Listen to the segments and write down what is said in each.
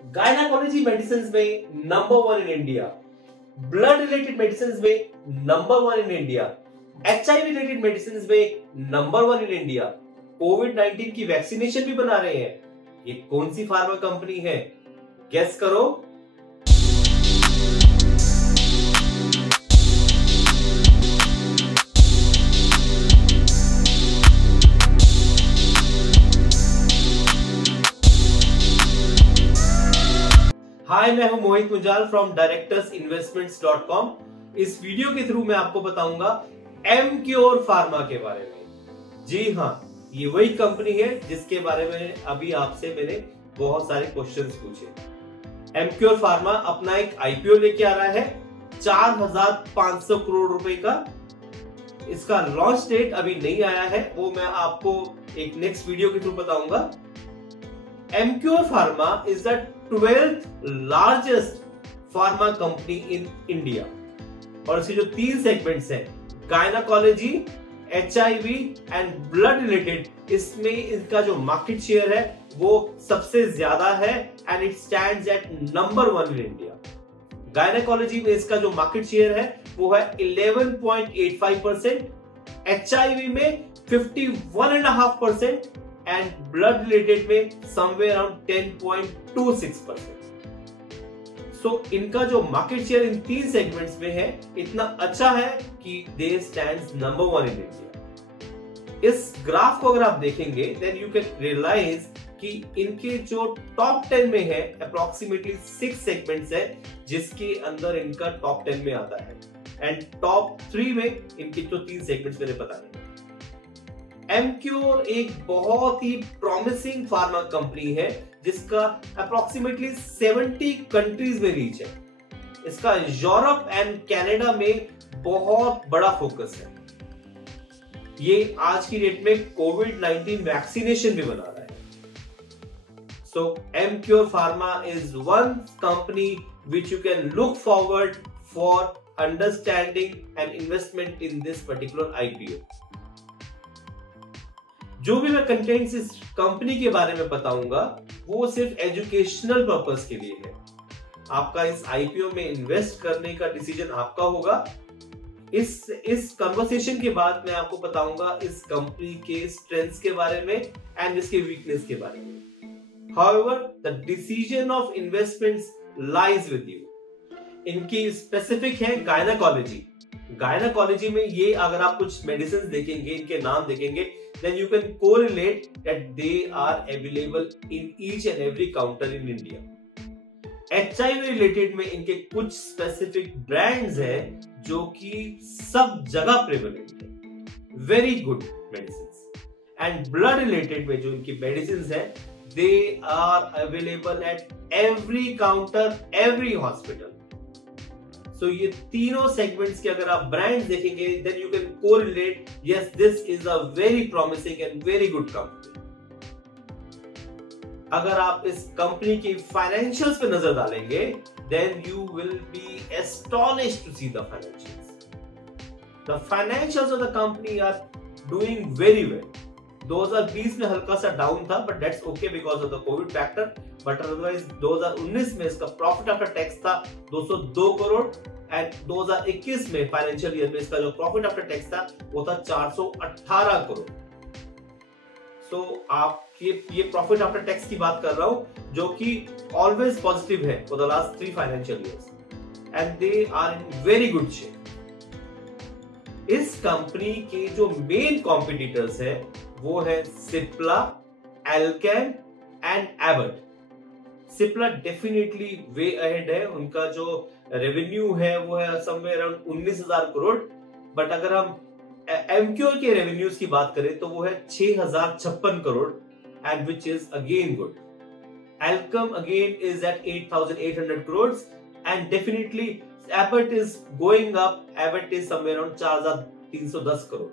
Gynaecology medicine में number 1 in India, blood related medicine में number 1 in India, HIV related medicine में number 1 in India, कोविड-19 की vaccination भी बना रहे हैं। ये कौन सी फार्मा कंपनी है? गेस करो। हाय, मैं हूं मोहित मुंजाल फ्रॉम directorsinvestments.com। इस वीडियो के थ्रू मैं आपको बताऊंगा एमक्योर फार्मा के बारे में। जी हां, ये वही कंपनी है जिसके बारे में अभी आपसे मैंने बहुत सारे क्वेश्चंस पूछे। एमक्योर फार्मा अपना एक आईपीओ लेके आ रहा है 4,500 करोड़ रुपए का। इसका लॉन्च डेट अभी नहीं आया है, वो मैं आपको एक नेक्स्ट वीडियो के थ्रू बताऊंगा। Emcure pharma is the 12th largest pharma company in India और इसके जो 3 सेगमेंट्स हैं, gynaecology, HIV and blood related, इसमें इनका जो मार्केट शेयर है वो सबसे ज्यादा है and it stands eight number 1 in India. Gynaecology में इसका जो मार्केट शेयर है वो है 11.85%, HIV में 51.5% एंड ब्लड रिलेटेड में समवेयर अराउंड 10.26%। सो इनका जो मार्केट शेयर इन 3 सेगमेंट्स में है इतना अच्छा है कि दे स्टैंड्स नंबर 1 इन इंडिया। इस ग्राफ को अगर आप देखेंगे देन यू कैन रियलाइज कि इनके जो टॉप 10 में है अप्रोक्सीमेटली 6 सेगमेंट्स है जिसके अंदर इनका टॉप 10 में आता है एंड टॉप 3 में इनके जो 3 सेगमेंट्स मैंने बताए। एमक्योर एक बहुत ही प्रॉमिसिंग फार्मा कंपनी है जिसका अप्रोक्सीमेटली 70 कंट्रीज में रीच है। इसका यूरोप एंड कनाडा में बहुत बड़ा फोकस है। ये आज की डेट में कोविड-19 वैक्सीनेशन भी बना रहा है। So Emcure pharma is one company which you can look forward for understanding and investment in this particular IPO. जो भी मैं कंटेंट्स इस कंपनी के बारे में बताऊंगा वो सिर्फ एजुकेशनल पर्पस के लिए है। आपका इस आईपीओ में इन्वेस्ट करने का डिसीजन आपका होगा। इस कन्वर्सेशन के बाद मैं आपको बताऊंगा इस कंपनी के स्ट्रेंथ्स के बारे में एंड इसके वीकनेस के बारे में। However the decision of investments lies with you. इनकी स्पेसिफिक है गायनाकोलॉजी। गायनाकोलॉजी में ये अगर आप कुछ मेडिसिन देखेंगे, इनके नाम देखेंगे, then you can correlate that they are available in each and every counter in India. HIV related में इनके कुछ स्पेसिफिक ब्रांड्स हैं जो कि सब जगह प्रेवलेंट है, very good medicine. And blood related में जो इनकी मेडिसिन है they are available at every counter, every hospital. So ये तीनों सेगमेंट्स के अगर आप ब्रांड्स देखेंगे then you can correlate, yes this is a very promising and very good company. अगर आप इस कंपनी की फाइनेंशियल्स पे नजर डालेंगे then you will be astonished to see the financials. The financials of the company are doing very well. 2020 में हल्का सा डाउन था but that's okay because of the Covid factor, but otherwise 2019 में इसका प्रॉफिट आफ्टर टैक्स था 202 crore and 2021 में financial year में इसका जो प्रॉफिट आफ्टर टैक्स था वो था 418 करोड़। सो आप ये प्रॉफिट आफ्टर टैक्स की बात कर रहा हूं जो कि ऑलवेज पॉजिटिव है for the last 3 financial years and they are in very good shape. इस कंपनी के जो मेन कॉम्पिटिटर्स है वो है Cipla, Alkem and Abbott. Cipla definitely way ahead है, उनका जो रेवेन्यू है वो है समवेयर अराउंड 19,000 करोड़, बट अगर हम एमक्योर के रेवेन्यूज की बात करें तो वो है 6,056 crore and which is again good. Alkem again is at 8,800 crores and definitely Abbott is going up, Abbott is somewhere around 4,310 crore.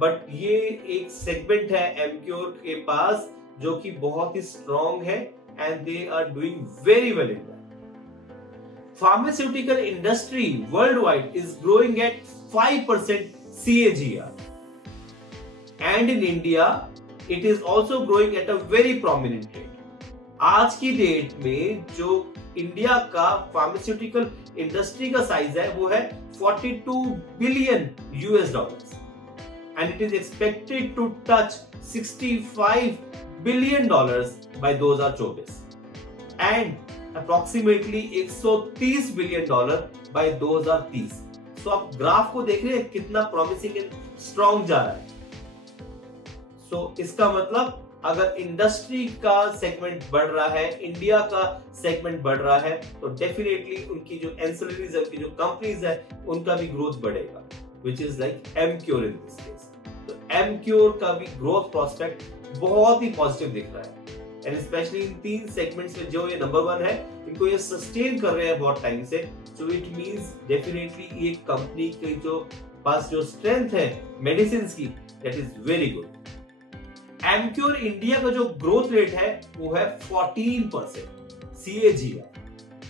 But ये एक सेगमेंट है एमक्योर के पास जो कि बहुत ही स्ट्रॉन्ग है and they are doing very well in that. Pharmaceutical industry world wide is growing at 5% CAGR and in India it is also growing at a very prominent rate. आज की डेट में जो इंडिया का pharmaceutical industry का size है वो है 42 billion US dollars and it is expected to touch 65 billion dollars by 2024 and approximately 130 billion dollar by 2030। So आप ग्राफ को देख रहे हैं कितना प्रॉमिसिंग एंड स्ट्रॉन्ग जा रहा है। सो इसका मतलब अगर इंडस्ट्री का सेगमेंट बढ़ रहा है, इंडिया का सेगमेंट बढ़ रहा है, तो डेफिनेटली उनकी जो एंसिलरीज है, उनकी जो कंपनीज है, उनका भी ग्रोथ बढ़ेगा, which is like Emcure in this case. तो एमक्योर का भी ग्रोथ प्रोस्पेक्ट बहुत ही पॉजिटिव दिख रहा है एंड स्पेशली इन 3 सेगमेंट्स में जो ये नंबर 1 है, इनको ये सस्टेन कर रहे हैं बहुत टाइम से। सो इट मींस डेफिनेटली ये कंपनी के जो पास जो स्ट्रेंथ है मेडिसिन की, that is very good. Emcure India का जो ग्रोथ रेट है वो है 14% CAGR,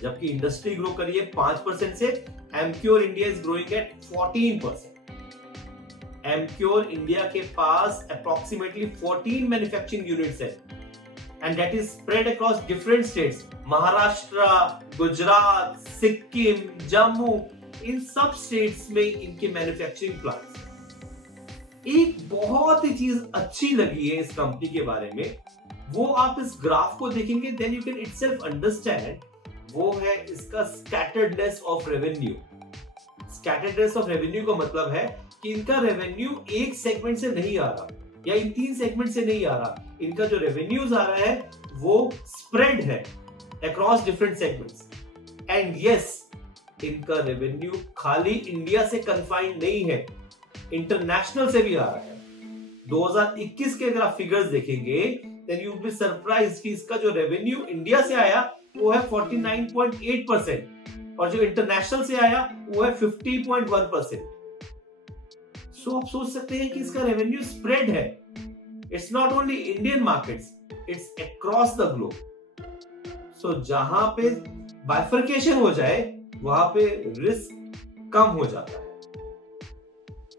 जबकि इंडस्ट्री ग्रो करी है 5% से, Emcure India is growing at 14%। Emcure India के पास अप्रोक्सीमेटली 14 मैन्युफैक्चरिंग यूनिट्स है and that is spread across different states, Maharashtra, Gujarat, Sikkim, Jammu, इन सब स्टेट्स में इनके मैन्युफैक्चरिंग प्लांट्स। एक बहुत ही चीज अच्छी लगी है इस कंपनी के बारे में, वो आप इस ग्राफ को देखेंगे then you can itself understand, वो है इसका scatteredness of revenue. Scatteredness of revenue का मतलब है कि इनका रेवेन्यू एक सेगमेंट से नहीं आ रहा या इन 3 सेगमेंट से नहीं आ रहा, इनका जो रेवेन्यूज आ रहा है वो स्प्रेड है across different segments. And yes, इनका रेवेन्यू खाली इंडिया से कन्फाइंड नहीं है, इंटरनेशनल से भी आ रहा है। 2021 के अगर आप फिगर्स देखेंगे then you will be surprised कि इसका जो रेवेन्यू इंडिया से आया वो है 49.8% और जो इंटरनेशनल से आया वो है 50.1%। सो आप सोच सकते हैं कि इसका रेवेन्यू स्प्रेड है। It's not only Indian markets, it's across the globe. So जहां पे बाइफर्केशन हो जाए वहां पे रिस्क कम हो जाता है।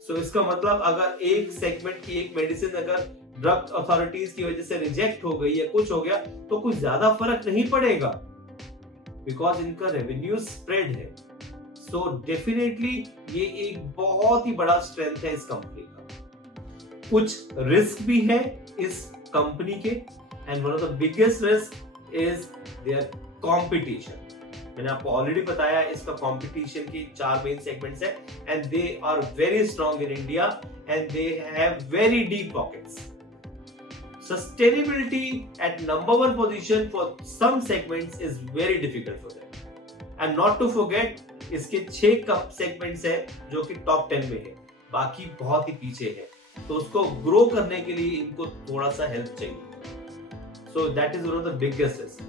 सो इसका मतलब अगर एक सेगमेंट की एक मेडिसिन अगर ड्रग अथॉरिटीज की वजह से रिजेक्ट हो गई या कुछ हो गया तो कुछ ज्यादा फर्क नहीं पड़ेगा, बिकॉज इनका रेवेन्यू स्प्रेड है। सो डेफिनेटली ये एक बहुत ही बड़ा स्ट्रेंथ है इस कंपनी का। कुछ रिस्क भी है इस कंपनी के and one of the biggest risk is their competition. मैंने आपको ऑलरेडी बताया इसका कंपटीशन की 4 मेन सेगमेंट्स है and they are very strong in India and they have very deep pockets. Sustainability at number 1 position for some segments is very difficult for them and not to forget इसके 6 cup segments है जो कि top 10 में है, बाकी बहुत ही पीछे है, तो उसको ग्रो करने के लिए इनको थोड़ा सा हेल्प चाहिए। So that is one of the biggest risk.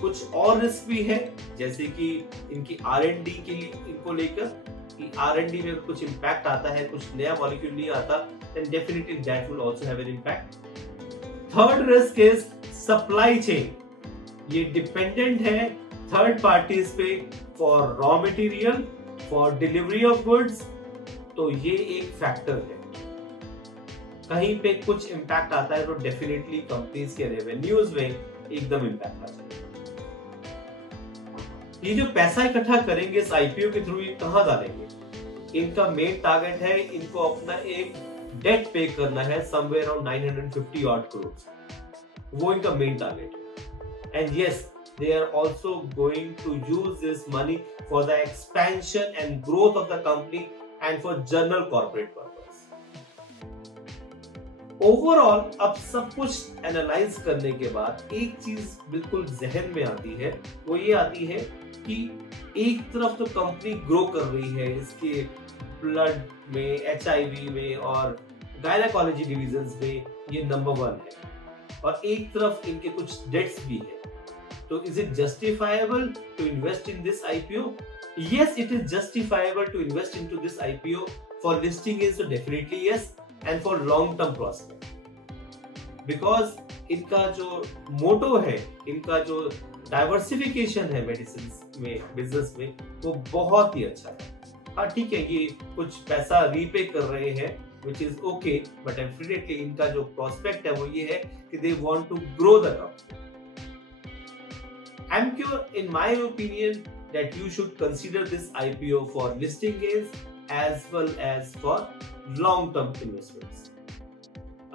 कुछ और रिस्क भी है जैसे कि इनकी R&D के लिए इनको लेकर कि R&D में कुछ इंपैक्ट आता है, कुछ नया मॉलिक्यूल नहीं आता, then definitely that will also have an impact. Third risk is supply chain. ये डिपेंडेंट है थर्ड पार्टीज पे for raw material, for delivery of goods, तो ये एक फैक्टर है। कहीं पे कुछ इंपैक्ट आता है तो डेफिनेटली कंपनीज के रेवेन्यूज में एकदम इंपैक्ट आ जाएगा। ये जो पैसा इकट्ठा करेंगे इस आईपीओ के थ्रू, ये कहां डालेंगे? इनका मेन टारगेट है इनको अपना एक डेट पे करना है समवेयर अराउंड 950 odd crores, वो इनका मेन टारगेट है। And yes, they are also going to use this money for the expansion and growth of the company and for general corporate purpose. Overall अब सब कुछ analyse करने के बाद एक चीज बिल्कुल जहन में आती है, वो ये आती है कि एक तरफ तो कंपनी ग्रो कर रही है इसके ब्लड में, HIV में और गायनेकोलॉजी डिवीजन्स में ये नंबर 1 है, और एक तरफ इनके कुछ डेट्स भी है। तो is it justifiable to invest in this IPO? Yes, it is justifiable to invest into this IPO. For listing is so definitely yes, and for long term prospect. Because इनका जो मोटो है, इनका जो डाइवर्सिफिकेशन है medicine में, business में, वो बहुत ही अच्छा है। हाँ ठीक है, ये कुछ पैसा रीपे कर रहे हैं which is okay, but definitely इनका जो प्रोस्पेक्ट है वो ये है कि they want to grow the company. Amcure, in my opinion, that you should consider this IPO for listing gains as well as for long-term investments.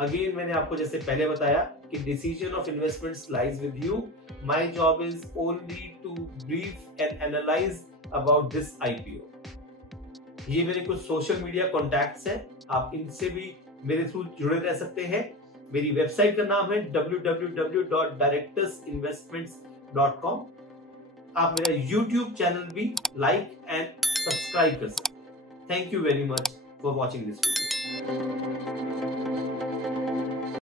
Again, मैंने आपको जैसे पहले बताया कि decision of investments lies with you. My job is only to brief and analyze about this IPO. ये मेरे कुछ social media contacts हैं, आप इनसे भी मेरे थ्रू जुड़े रह सकते हैं। मेरी वेबसाइट का नाम है www.directorsinvestments.com। आप मेरा YouTube चैनल भी लाइक एंड सब्सक्राइब कर सकते हैं। Thank you very much for watching this video.